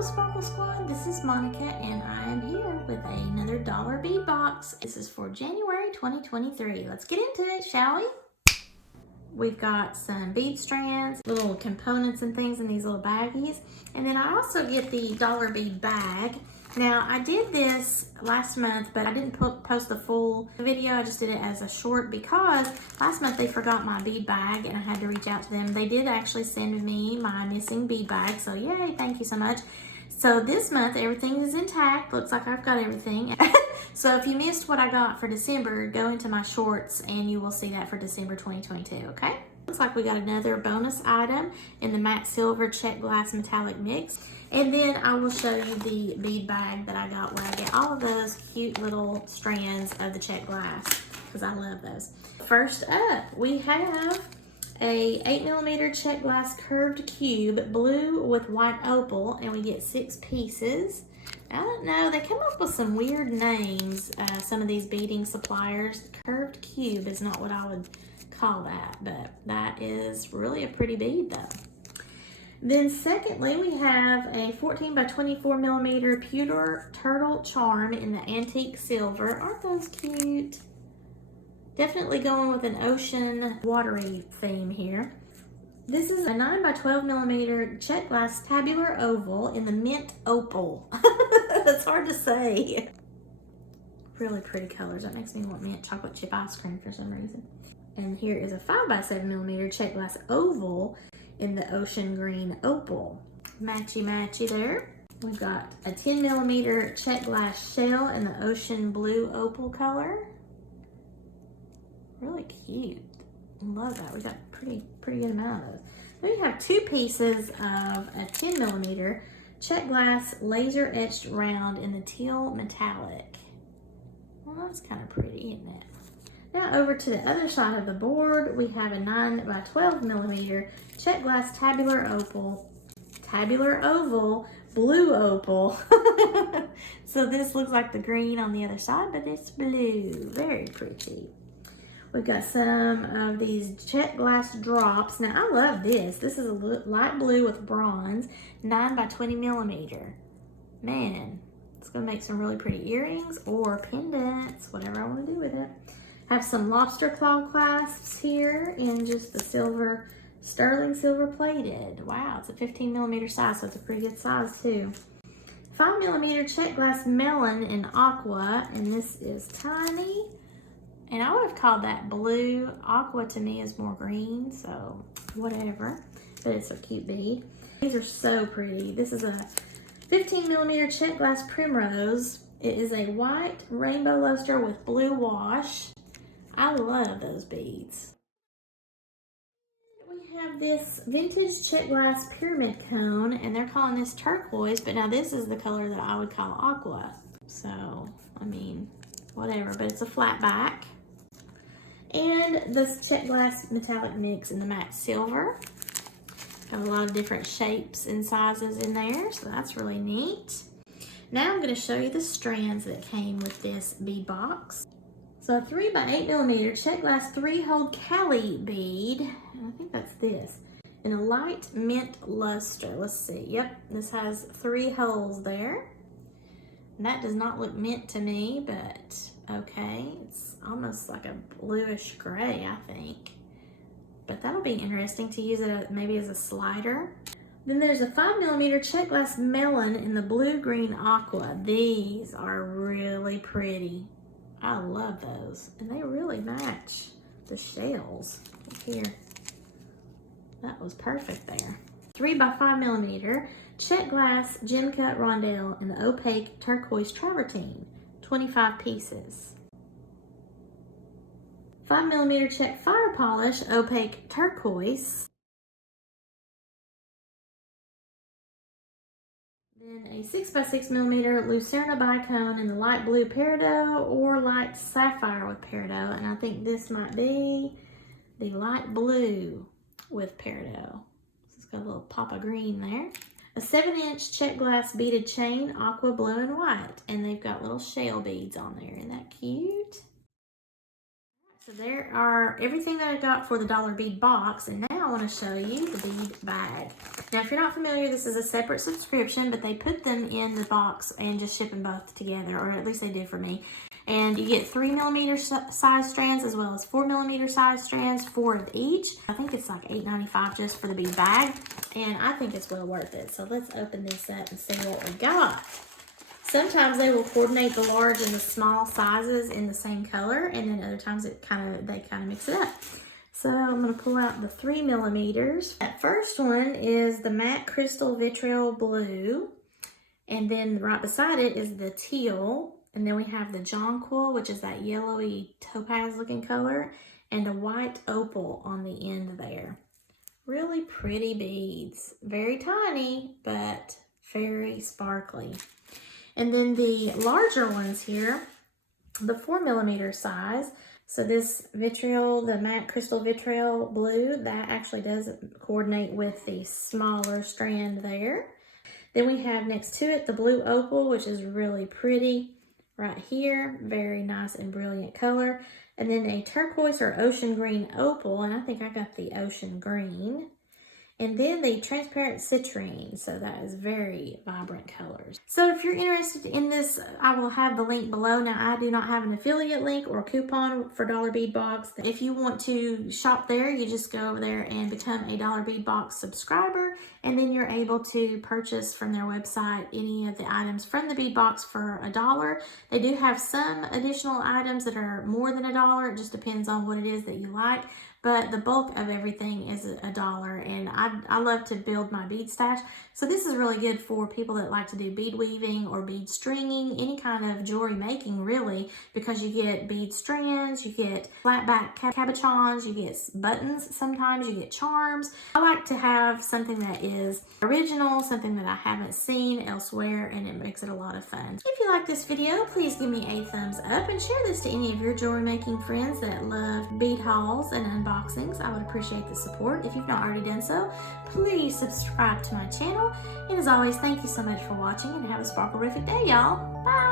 Hello Sparkle Squad, this is Monica and I am here with another dollar bead box. This is for January 2023. Let's get into it, shall we? We've got some bead strands, little components and things in these little baggies. And then I also get the dollar bead bag. Now I did this last month, but I didn't post the full video. I just did it as a short because last month they forgot my bead bag and I had to reach out to them. They did actually send me my missing bead bag, so yay, thank you so much. So this month everything is intact. Looks like I've got everything. So if you missed what I got for December, go into my shorts and you will see that for December 2022, okay? Looks like we got another bonus item in the matte silver check glass metallic mix. And then I will show you the bead bag that I got where I get all of those cute little strands of the check glass because I love those. First up, we have a 8mm check glass curved cube, blue with white opal, and we get 6 pieces. I don't know, they come up with some weird names, some of these beading suppliers. Curved cube is not what I would call that, but that is really a pretty bead though. Then secondly, we have a 14 by 24mm pewter turtle charm in the antique silver. Aren't those cute? Definitely going with an ocean watery theme here. This is a 9 by 12mm check glass tabular oval in the mint opal. That's hard to say. Really pretty colors. That makes me want mint chocolate chip ice cream for some reason. And here is a 5 by 7mm check glass oval in the ocean green opal. Matchy matchy there. We've got a 10mm check glass shell in the ocean blue opal color. Really cute. Love that. We got pretty good amount of those. Then we have 2 pieces of a 10mm check glass laser etched round in the teal metallic. Well, that's kind of pretty, isn't it? Now over to the other side of the board, we have a 9 by 12mm check glass tabular oval, blue opal. So this looks like the green on the other side, but it's blue. Very pretty. We've got some of these check glass drops. Now I love this. This is a light blue with bronze, 9 by 20mm. Man, it's gonna make some really pretty earrings or pendants, whatever I wanna do with it. Have some lobster claw clasps here in just the silver, sterling silver plated. Wow, it's a 15mm size, so it's a pretty good size too. 5mm check glass melon in aqua, and this is tiny. And I would have called that blue. Aqua to me is more green, so whatever. But it's a cute bead. These are so pretty. This is a 15mm check glass primrose. It is a white rainbow luster with blue wash. I love those beads. We have this vintage check glass pyramid cone, and they're calling this turquoise, but now this is the color that I would call aqua. So, I mean, whatever, but it's a flat back. And this check glass metallic mix in the matte silver. Got a lot of different shapes and sizes in there, so that's really neat. Now I'm going to show you the strands that came with this bead box. So a 3 by 8mm check glass 3-hole Cali bead, and I think that's this, in a light mint luster. Let's see, yep, this has 3 holes there. And that does not look mint to me, but okay. It's almost like a bluish gray, I think. But that'll be interesting to use it maybe as a slider. Then there's a 5mm check glass melon in the blue-green aqua. These are really pretty. I love those. And they really match the shells. Look here. That was perfect there. 3 by 5mm check glass gem cut rondelle in the opaque turquoise travertine, 25 pieces. 5mm check fire polish opaque turquoise. Then a 6 by 6mm Lucerna bicone in the light blue peridot or light sapphire with peridot, and I think this might be the light blue with peridot. It's got a little pop of green there. A 7-inch check glass beaded chain, aqua, blue, and white. And they've got little shell beads on there. Isn't that cute? So there are everything that I got for the dollar bead box. And now now I want to show you the bead bag. Now, if you're not familiar, this is a separate subscription, but they put them in the box and just ship them both together, or at least they did for me. And you get 3mm size strands as well as 4mm size strands, 4 of each. I think it's like $8.95 just for the bead bag, and I think it's well worth it. So let's open this up and see what we got. Sometimes they will coordinate the large and the small sizes in the same color, and then other times they kind of mix it up. So I'm going to pull out the 3mm. That first one is the matte crystal vitriol blue, and then right beside it is the teal, and then we have the jonquil, which is that yellowy topaz looking color, and a white opal on the end there. Really pretty beads, very tiny but very sparkly. And then the larger ones here, the 4mm size. So this vitriol, the matte crystal vitriol blue, that actually does coordinate with the smaller strand there. Then we have next to it the blue opal, which is really pretty right here. Very nice and brilliant color. And then a turquoise or ocean green opal, and I think I got the ocean green. And then the transparent citrine, so that is very vibrant colors. So if you're interested in this, I will have the link below. Now, I do not have an affiliate link or coupon for Dollar Bead Box. If you want to shop there, you just go over there and become a Dollar Bead Box subscriber, and then you're able to purchase from their website any of the items from the bead box for $1. They do have some additional items that are more than $1. It just depends on what it is that you like. But the bulk of everything is $1, and I love to build my bead stash. So this is really good for people that like to do bead weaving or bead stringing, any kind of jewelry making really, because you get bead strands, you get flat back cabochons, you get buttons sometimes, you get charms. I like to have something that is original, something that I haven't seen elsewhere, and it makes it a lot of fun. If you like this video, please give me a thumbs up and share this to any of your jewelry making friends that love bead hauls and unboxings. I would appreciate the support. If you've not already done so, please subscribe to my channel. And as always, thank you so much for watching, and have a sparkle-rific day, y'all. Bye!